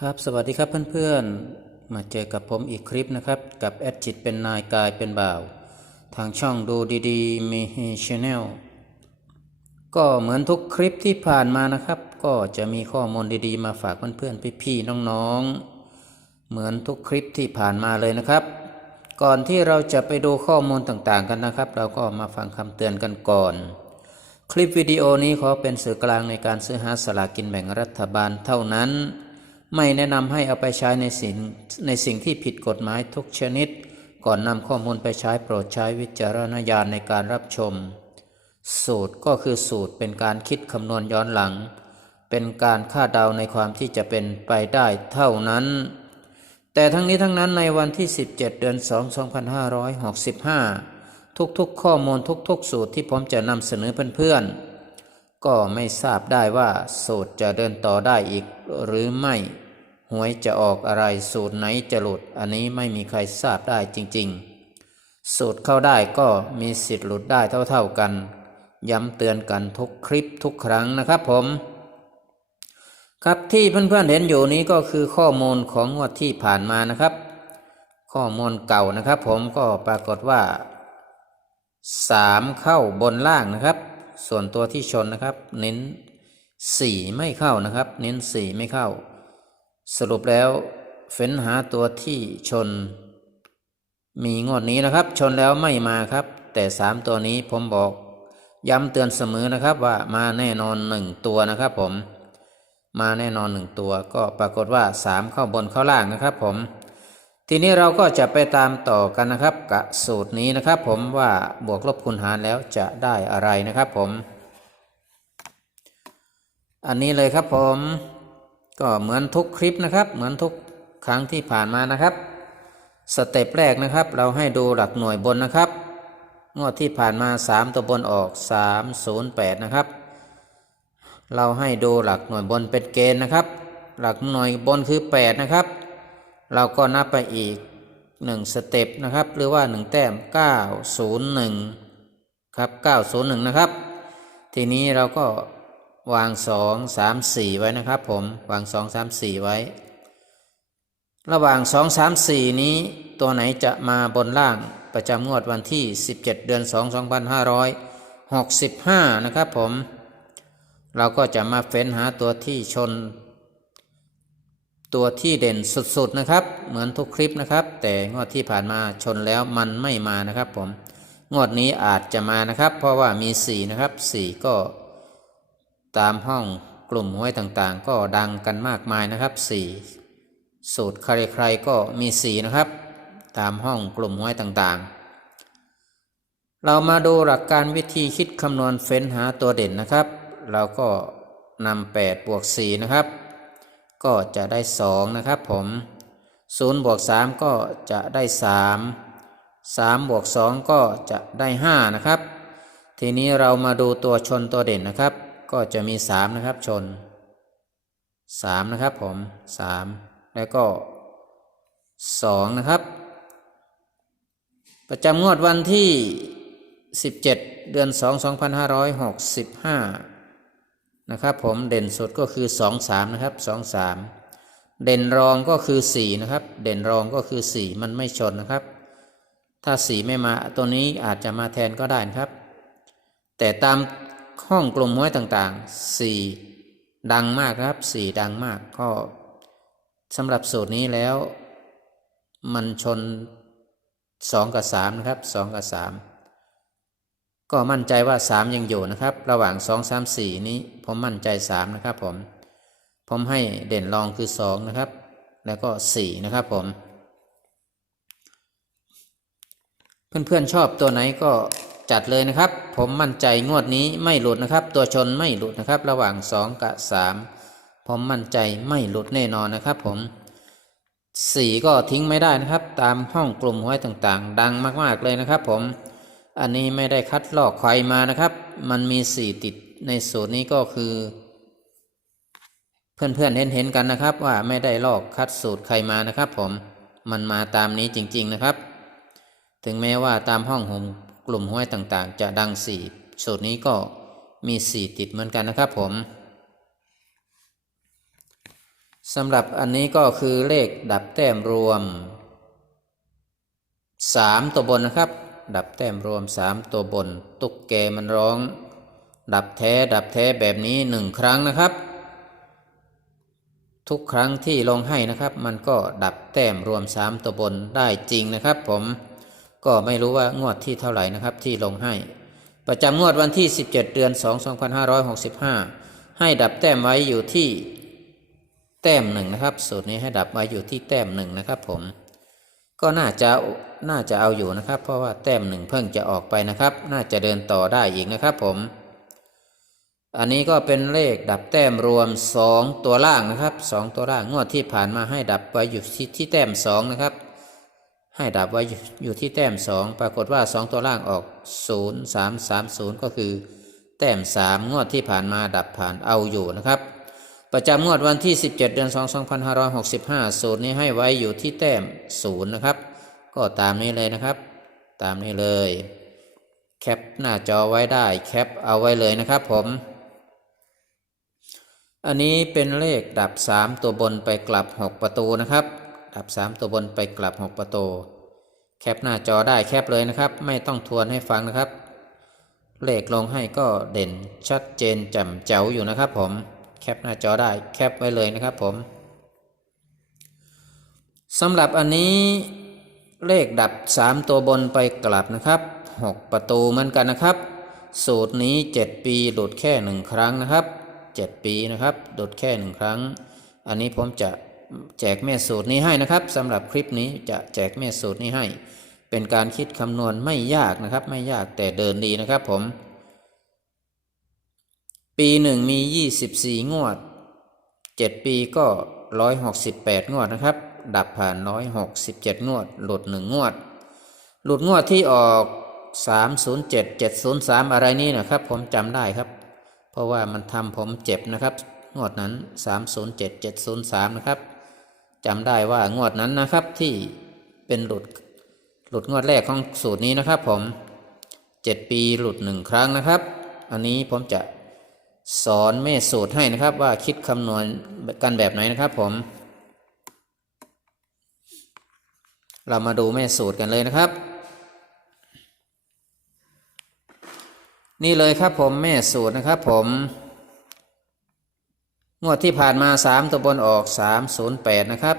ครับสวัสดีครับเพื่อนๆ มาเจอกับผมอีกคลิปนะครับ กับแอดจิตเป็นนายกายเป็นบ่าว ทางช่องดูดีๆมีฮีชแนลก็เหมือนทุกคลิปที่ผ่านมานะครับ ก็จะมีข้อมูลดีๆ มาฝากเพื่อนๆพี่ๆน้องๆ เหมือนทุกคลิปที่ผ่านมาเลยนะครับ ก่อนที่เราจะไปดูข้อมูลต่างๆกันนะครับ เราก็มาฟังคำเตือนกันก่อน คลิปวิดีโอนี้ขอเป็นสื่อกลางในการซื้อหาสลากินแบ่งรัฐบาลเท่านั้น ไม่แนะนำให้เอาไปใช้ในสิ่งในสิ่งที่ผิดกฎหมายทุกชนิด ก่อนนำข้อมูลไปใช้โปรดใช้วิจารณญาณในการรับชม สูตรก็คือสูตรเป็นการคิดคำนวณย้อนหลัง เป็นการคาดเดาในความที่จะเป็นไปได้เท่านั้น แต่ทั้งนี้ทั้งนั้นในวันที่ 17 เดือน 2 2565 ทุกๆ ข้อมูลทุกๆ สูตรที่ผมจะนำเสนอเพื่อนๆก็ไม่ทราบได้ว่าสูตรจะเดินต่อได้อีกหรือไม่ หวยจะออกอะไรสูตรไหนจะหลุด อันนี้ไม่มีใครทราบได้จริง ๆ สูตรเข้าได้ก็มีสิทธิ์หลุดได้เท่าๆกัน ย้ำเตือนกันทุกคลิปทุกครั้งนะครับผม ครับที่เพื่อนๆเห็นอยู่นี้ก็คือข้อมูลของงวดที่ผ่านมานะครับ ข้อมูลเก่านะครับ ผมก็ปรากฏว่าสามเข้าบนล่างนะครับ ส่วนตัวที่ชนนะครับ เน้นสี่ไม่เข้านะครับ เน้นสี่ไม่เข้า สรุปแล้วเฟ้นหาตัวที่ชน มีงวดนี้นะครับ ชนแล้วไม่มาครับ แต่สามตัวนี้ผมบอก ย้ำเตือนเสมอนะครับว่ามาแน่นอนหนึ่งตัวนะครับผม มาแน่นอนหนึ่งตัว ก็ปรากฏว่าสามเข้าบนเข้าล่างนะครับผม ทีนี้เราก็จะไปตามต่อกันนะครับกับสูตรนี้นะครับ ผมว่าบวกลบคูณหารแล้วจะได้อะไรนะครับผม อันนี้เลยครับผม ก็เหมือนทุกคลิปนะครับ เหมือนทุกครั้งที่ผ่านมานะครับสเต็ปแรกนะครับ เราให้ดูหลักหน่วยบนนะครับ งวดที่ผ่านมา 3 ตัวบนออก 308 นะครับ เราให้ดูหลักหน่วยบนเป็นเกณฑ์นะครับ หลักหน่วยบนคือ 8 นะครับ เราก็นับไปอีก 1 สเต็ปนะครับ หรือว่า 1 แต้ม 901 ครับ 901 นะครับ ทีนี้เราก็ วาง2 3 4ไว้นะครับผมวาง2 3 4ไว้ ระหว่าง2 3 4นี้ตัวไหนจะมาบนล่างประจำงวดวันที่ 17 เดือน 2 2565 นะครับผม เราก็จะมาเฟ้นหาตัวที่ชน ตัวที่เด่นสุดๆนะครับ เหมือนทุกคลิปนะครับ แต่งวดที่ผ่านมาชนแล้วมันไม่มานะครับผม งวดนี้อาจจะมานะครับ เพราะว่ามี 4 นะครับ 4 ก็ ตามห้องกลุ่มห้วยต่างๆ ก็ดังกันมากมายนะครับ 4 สูตรใครๆก็มี4นะครับ ตามห้องกลุ่มห้วยต่างๆ เรามาดูหลักการวิธีคิดคำนวณเฟ้นหาตัวเด่นนะครับ เราก็นำ8บวก4นะครับ ก็จะได้ 2 นะครับผม0บวก3ก็จะได้ 3 3บวก2ก็จะได้ 5 นะครับ ทีนี้เรามาดูตัวชนตัวเด่นนะครับ ก็จะมี3นะครับชน3นะครับผม3แล้วก็2นะครับ ประจำงวดวันที่17เจ็ดเดือน2 2565นหห้้ารยกิบห้านะครับผมเด่นสุดก็คือ2 3นะครับ2 3เด่นรองก็คือ4นะครับ เด่นรองก็คือ4มันไม่ชนนะครับ ถ้า4ไม่มาตัวนี้อาจจะมาแทนก็ได้นะครับ แต่ตาม ห้องกลุ่มมวยต่างๆ4ดังมากครับ4ดังมากก็สำหรับสูตรนี้แล้ว มันชน2กับ3นะครับ2กับ3ก็มั่นใจว่า3ยังอยู่นะครับ ระหว่าง2 3 4นี้ผมมั่นใจ3นะครับผม ผมให้เด่นรองคือ2นะครับ แล้วก็4นะครับผม เพื่อนๆชอบตัวไหนก็ จัดเลยนะครับ ผมมั่นใจงวดนี้ไม่หลุดนะครับ ตัวชนไม่หลุดนะครับ ระหว่าง 2 กับ 3 ผมมั่นใจไม่หลุดแน่นอนนะครับ ผม 4 ก็ทิ้งไม่ได้นะครับ ตามห้องกลุ่มห้วยต่างๆ ดังมากๆเลยนะครับ ผม อันนี้ไม่ได้คัดลอกใครมานะครับ มันมี 4 ติดในสูตรนี้ก็คือ เพื่อนๆเห็นเห็นๆกันนะครับ ว่าไม่ได้ลอกคัดสูตรใครมานะครับ ผมมันมาตามนี้จริง ๆนะครับ ถึงแม้ว่าตามห้องหม กลุ่มห้วยต่างๆ จะดังสี่สูตรนี้ก็มีสี่ติดเหมือนกันนะครับผมสำหรับอันนี้ก็คือเลขดับแต้มรวมสามตัวบนนะครับ ดับแต้มรวมสามตัวบน ตุ๊กแกมันร้อง ดับแท้ ดับแท้แบบนี้หนึ่งครั้งนะครับ ทุกครั้งที่ลงให้นะครับ มันก็ดับแต้มรวมสามตัวบนได้จริงนะครับผม ก็ไม่รู้ว่างวดที่เท่าไหร่นะครับที่ลงให้ ประจำงวดวันที่ 17 เดือน 2 2565 ให้ดับแต้มไว้อยู่ที่แต้มหนึ่งนะครับ สูตรนี้ให้ดับไว้อยู่ที่แต้มหนึ่งนะครับ ผม ก็น่าจะน่าจะเอาอยู่นะครับ เพราะว่าแต้มหนึ่งเพิ่งจะออกไปนะครับ น่าจะเดินต่อได้อีกนะครับ ผม อันนี้ก็เป็นเลขดับแต้มรวม 2 ตัวล่างนะครับ 2 ตัวล่างงวดที่ผ่านมาให้ดับไว้อยู่ที่ที่แต้ม2นะครับ ให้ดับไว้อยู่ที่แต้ม 2 ปรากฏว่า 2 ตัวล่างออก 0 3 3 0 ก็คือ แต้ม 3 งวดที่ผ่านมาดับผ่านเอาอยู่นะครับ ประจำงวดวันที่ 17 เดือน 2 2565 สูตรนี้ให้ไว้อยู่ที่แต้ม 0 นะครับ ก็ตามนี้เลยนะครับ ตามนี้เลย แคปหน้าจอไว้ได้แคปเอาไว้เลยนะครับผมอันนี้เป็นเลขดับ 3 ตัวบนไปกลับ 6 ประตูนะครับ ดับ 3 ตัวบนไปกลับ 6 ประตู แคปหน้าจอได้แคปเลยนะครับ ไม่ต้องทวนให้ฟังนะครับ เลขลงให้ก็เด่นชัดเจนแจ่มแจ๋วอยู่นะครับ ผมแคปหน้าจอได้แคปไว้เลยนะครับผมสำหรับอันนี้เลขดับ 3 ตัวบนไปกลับนะครับ 6 ประตูเหมือนกันนะครับ สูตรนี้ 7 ปีหลุดแค่หนึ่งครั้งนะครับ 7 ปีนะครับหลุดแค่หนึ่งครั้ง อันนี้ผมจะ แจกแม่สูตรนี้ให้นะครับสำหรับคลิปนี้จะแจกแม่สูตรนี้ให้ เป็นการคิดคำนวณไม่ยากนะครับ ไม่ยากแต่เดินดีนะครับผม ปีหนึ่งมี 24 งวด 7 ปีก็ 168 งวดนะครับ ดับผ่าน 167 งวด หลุด 1 งวด หลุดงวดที่ออก 307 703 อะไรนี่นะครับ ผมจำได้ครับ เพราะว่ามันทำผมเจ็บนะครับ งวดนั้น 307 703 นะครับ จำได้ว่างวดนั้นนะครับที่เป็นหลุดหลุดงวดแรกของสูตรนี้นะครับ ผม 7 ปีหลุดหนึ่งครั้งนะครับ อันนี้ผมจะสอนแม่สูตรให้นะครับว่าคิดคำนวณกันแบบไหนนะครับ ผม เรามาดูแม่สูตรกันเลยนะครับ นี่เลยครับผมแม่สูตรนะครับ ผม งวดที่ผ่านมา 3 ตัวบนออก 308 นะครับ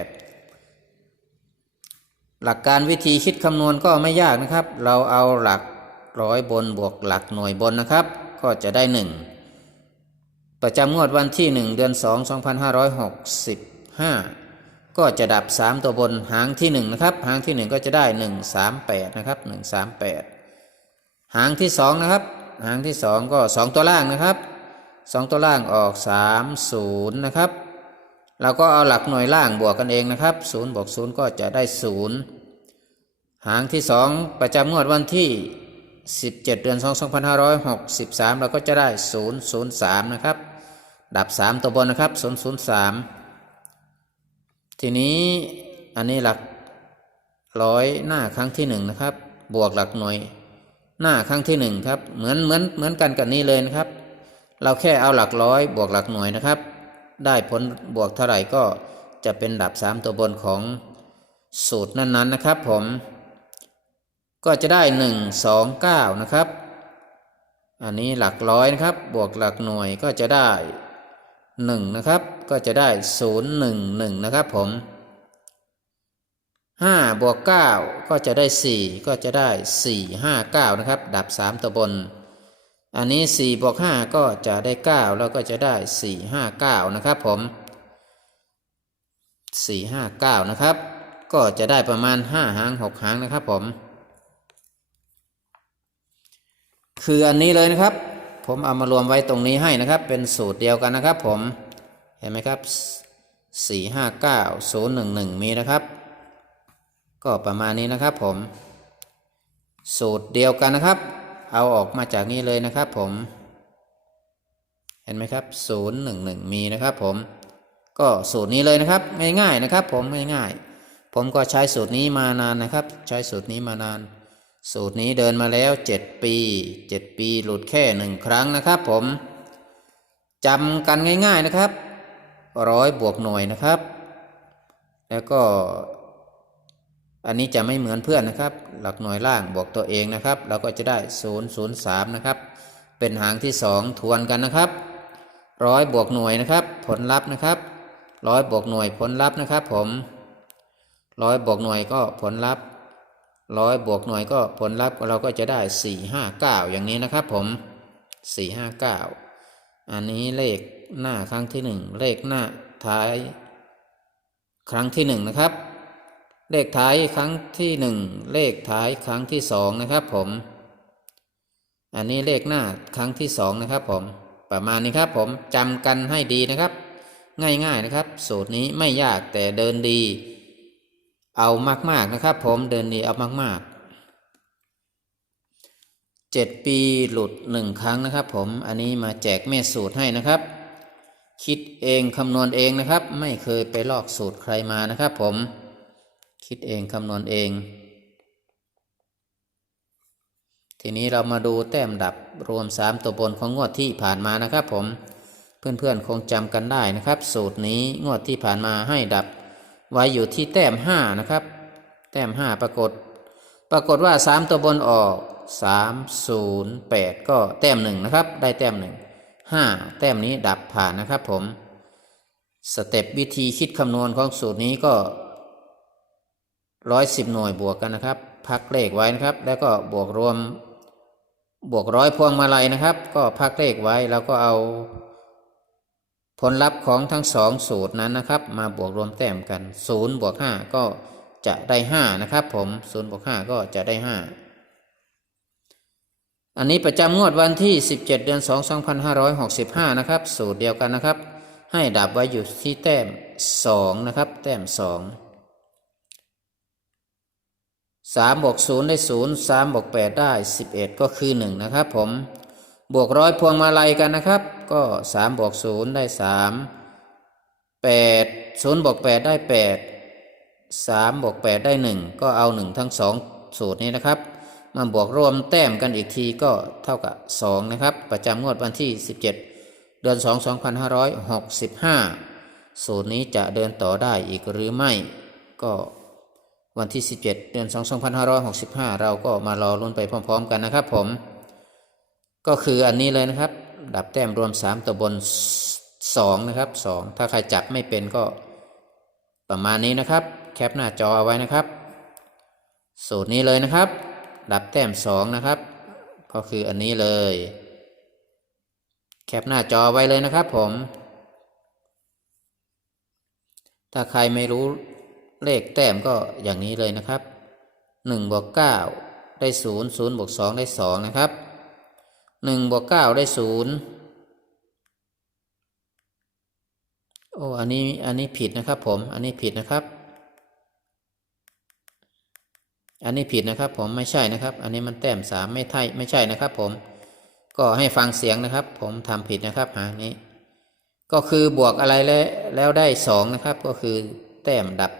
308 หลักการวิธีคิดคำนวณก็ไม่ยากนะครับ เราเอาหลักร้อยบนบวกหลักหน่วยบนนะครับ ก็จะได้ 1 ประจำงวดวันที่ 1 เดือน 2 2565 ก็จะดับ 3 ตัวบนหางที่ 1 นะครับ หางที่ 1 ก็จะได้ 138 นะครับ 138 หางที่ 2 นะครับ หางที่ 2 ก็ 2 ตัวล่างนะครับ 2 ตัวล่างออก 30 นะครับ เราก็เอาหลักหน่วยล่างบวกกันเองนะครับ0บวก0ก็จะได้ 0 หางที่ 2 ประจำงวดวันที่ 17 เดือน 2 2563 เราก็จะได้ 003 นะครับ ดับ 3 ตัวบนนะครับ 003 ทีนี้อันนี้หลักร้อยหน้าครั้งที่ 1 นะครับ บวกหลักหน่วยหน้าครั้งที่ 1 ครับ เหมือนเหมือนเหมือนกันกับนี้เลยนะครับ เราแค่เอาหลักร้อยบวกหลักหน่วยนะครับ ได้ผลบวกเท่าไหร่ก็จะเป็นดับ 3 ตัวบนของสูตรนั้นๆนะครับ ผมก็จะได้ 1 2 9 นะครับ อันนี้หลักร้อยนะครับ บวกหลักหน่วยก็จะได้ 1 นะครับ ก็จะได้ 0 1 1 นะครับผม 5 บวก 9 ก็จะได้ 4 ก็จะได้ 4 5 9 นะครับ ดับ 3 ตัวบน อันนี้4บวก5ก็จะได้ 9 แล้วก็จะได้ 4 5 9 นะครับผม 4 5 9 นะครับ ก็จะได้ประมาณ 5 หาง 6 หางนะครับผม คืออันนี้เลยนะครับ ผมเอามารวมไว้ตรงนี้ให้นะครับ เป็นสูตรเดียวกันนะครับผม เห็นไหมครับ 4 5 9 0 1 1 มีนะครับ ก็ประมาณนี้นะครับผม สูตรเดียวกันนะครับ เอาออกมาจากนี้เลยนะครับผม เห็นไหมครับ 0 1 1 มีนะครับผม ก็สูตรนี้เลยนะครับง่ายๆนะครับ ผมง่ายๆผมก็ใช้สูตรนี้มานานนะครับ ใช้สูตรนี้มานาน สูตรนี้เดินมาแล้ว 7 ปี 7 ปีหลุดแค่หนึ่งครั้งนะครับ ผมจำกันง่าย ๆนะครับร้อยบวกหน่วยนะครับ แล้วก็ อันนี้จะไม่เหมือนเพื่อนนะครับ หลักหน่วยล่างบวกตัวเองนะครับ เราก็จะได้ 0 0 3 นะครับ เป็นหางที่ 2 ทวนกันนะครับร้อยบวกหน่วยนะครับ ผลลัพธ์นะครับร้อยบวกหน่วยผลลัพธ์นะครับผมร้อยบวกหน่วยก็ผลลัพธ์ร้อยบวกหน่วยก็ผลลัพธ์เราก็จะได้ 4 5 9 อย่างนี้นะครับผม 4 5 9 อันนี้เลขหน้าครั้งที่ 1 เลขหน้าท้าย ครั้งที่ 1 นะครับ เลขท้ายครั้งที่หนึ่งเลขท้ายครั้งที่สองนะครับผม อันนี้เลขหน้าครั้งที่สองนะครับผม ประมาณนี้ครับผมจำกันให้ดีนะครับ ง่ายๆนะครับ สูตรนี้ไม่ยากแต่เดินดี เอามากๆนะครับ ผมเดินดีเอามากๆเจ็ดปีหลุดหนึ่งครั้งนะครับ ผมอันนี้มาแจกแม่สูตรให้นะครับ คิดเองคำนวณเองนะครับ ไม่เคยไปลอกสูตรใครมานะครับ ผม คิดเองคำนวณเอง ทีนี้เรามาดูแต้มดับรวม 3 ตัวบนของงวดที่ผ่านมานะครับผม เพื่อนๆคงจำกันได้นะครับ สูตรนี้งวดที่ผ่านมาให้ดับ ไว้อยู่ที่แต้ม 5 นะครับ แต้ม 5 ปรากฏ ปรากฏว่า 3 ตัวบนออก3 0 8 ก็แต้มหนึ่งนะครับ ได้แต้มหนึ่ง5แต้มนี้ดับผ่านนะครับผม สเต็ปวิธีคิดคำนวณของสูตรนี้ก็ ร้อยสิบหน่วยบวกกันนะครับ พักเลขไว้นะครับ แล้วก็บวกรวม บวกร้อยพวงมาลัยนะครับ ก็พักเลขไว้แล้วก็เอาผลลัพธ์ของทั้งสองสูตรนั้นนะครับ มาบวกรวมแต้มกันศูนย์บวกห้าก็จะได้ห้านะครับ ผมศูนย์บวกห้าก็จะได้ห้าอันนี้ประจำงวดวันที่ 17 เดือน 2 2565 นะครับ สูตรเดียวกันนะครับ ให้ดับไว้อยู่ที่แต้ม 2 นะครับ แต้ม 2 สามบวกศูนย์ได้ศูนย์สามบวกแปดได้สิบเอ็ดก็คือหนึ่งนะครับผมบวกร้อยพวงมาลัยกันนะครับ ก็สามบวกศูนย์ได้สามแปดศูนย์บวกแปดได้แปดสามบวกแปดได้หนึ่งก็เอาหนึ่งทั้งสองสูตรนี้นะครับมาบวกรวมแต้มกันอีกทีก็เท่ากับสองนะครับ ประจำงวดวันที่สิบเจ็ดเดือนสองสองพันห้าร้อยหกสิบห้าสูตรนี้จะเดินต่อได้อีกหรือไม่ก็ วันที่ 17 เดือน 2 2565 เราก็มารอลุ้นไปพร้อม ๆ กันนะครับผม ก็คืออันนี้เลยนะครับ ดับแต้มรวม 3ตัวบน 2 นะครับ 2 ถ้าใครจับไม่เป็นก็ประมาณนี้นะครับ แคปหน้าจอเอาไว้นะครับ สูตรนี้เลยนะครับ ดับแต้ม 2 นะครับ ก็คืออันนี้เลย แคปหน้าจอไว้เลยนะครับผม ถ้าใครไม่รู้ เลขแต้มก็อย่างนี้เลยนะครับหนึ่งบวกเก้าได้ศูนย์ศูนย์บวกสองได้สองนะครับหนึ่งบวกเก้าได้ศูนย์โอ้ อันนี้ อันนี้ผิดนะครับผม อันนี้ผิดนะครับ อันนี้ผิดนะครับผม ไม่ใช่นะครับ อันนี้มันแต้มสามไม่ใช่ไม่ใช่นะครับผม ก็ให้ฟังเสียงนะครับ ผมทำผิดนะครับหางนี้ ก็คือบวกอะไรแล้วแล้วได้สองนะครับ ก็คือแต้มดับ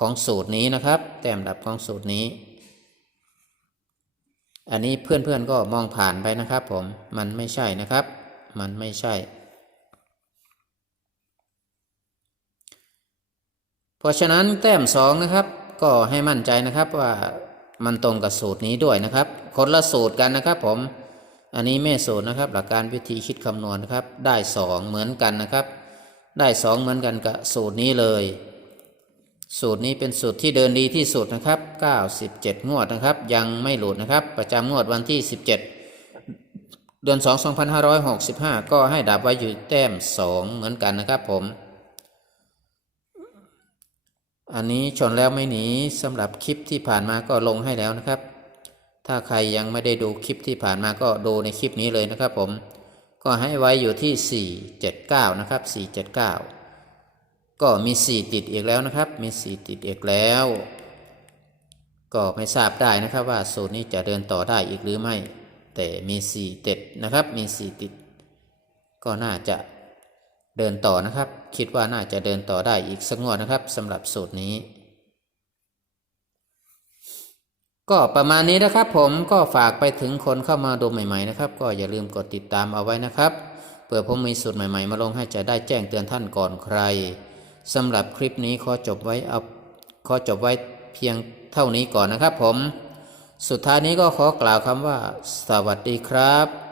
ของสูตรนี้นะครับ แต้มดับของสูตรนี้ อันนี้เพื่อนๆก็มองผ่านไปนะครับ ผมมันไม่ใช่นะครับ มันไม่ใช่ เพราะฉะนั้นแต้มสองนะครับ ก็ให้มั่นใจนะครับว่ามันตรงกับสูตรนี้ด้วยนะครับ คนละสูตรกันนะครับ ผมอันนี้แม่สูตรนะครับ หลักการวิธีคิดคำนวณนะครับ ได้สองเหมือนกันนะครับ ได้สองเหมือนกันกับสูตรนี้เลย สูตรนี้เป็นสูตรที่เดินดีที่สุดนะครับ 97 งวดนะครับ ยังไม่หลุดนะครับ ประจำงวดวันที่ 17 เดือน 2 2565 ก็ให้ดับไว้อยู่แต้ม 2 เหมือนกันนะครับผม อันนี้ชนแล้วไม่หนีสำหรับคลิปที่ผ่านมาก็ลงให้แล้วนะครับ ถ้าใครยังไม่ได้ดูคลิปที่ผ่านมาก็ดูในคลิปนี้เลยนะครับผม ก็ให้ไว้อยู่ที่ 479 นะครับ 479 ก็มี4ติดอีกแล้วนะครับ มี4ติดอีกแล้ว ก็ไม่ทราบได้นะครับว่าสูตรนี้จะเดินต่อได้อีกหรือไม่ แต่มี4ติดนะครับ มี4ติด ก็น่าจะเดินต่อนะครับ คิดว่าน่าจะเดินต่อได้อีกสักงวดนะครับสำหรับสูตรนี้ ก็ประมาณนี้นะครับ ผมก็ฝากไปถึงคนเข้ามาดูใหม่ๆนะครับ ก็อย่าลืมกดติดตามเอาไว้นะครับเปิดผมมีสูตรใหม่ๆ มาลงให้จะได้แจ้งเตือนท่านก่อนใคร สำหรับคลิปนี้ขอจบไว้เอาขอจบไว้เพียงเท่านี้ก่อนนะครับผม สุดท้ายนี้ก็ขอกล่าวคำว่า สวัสดีครับ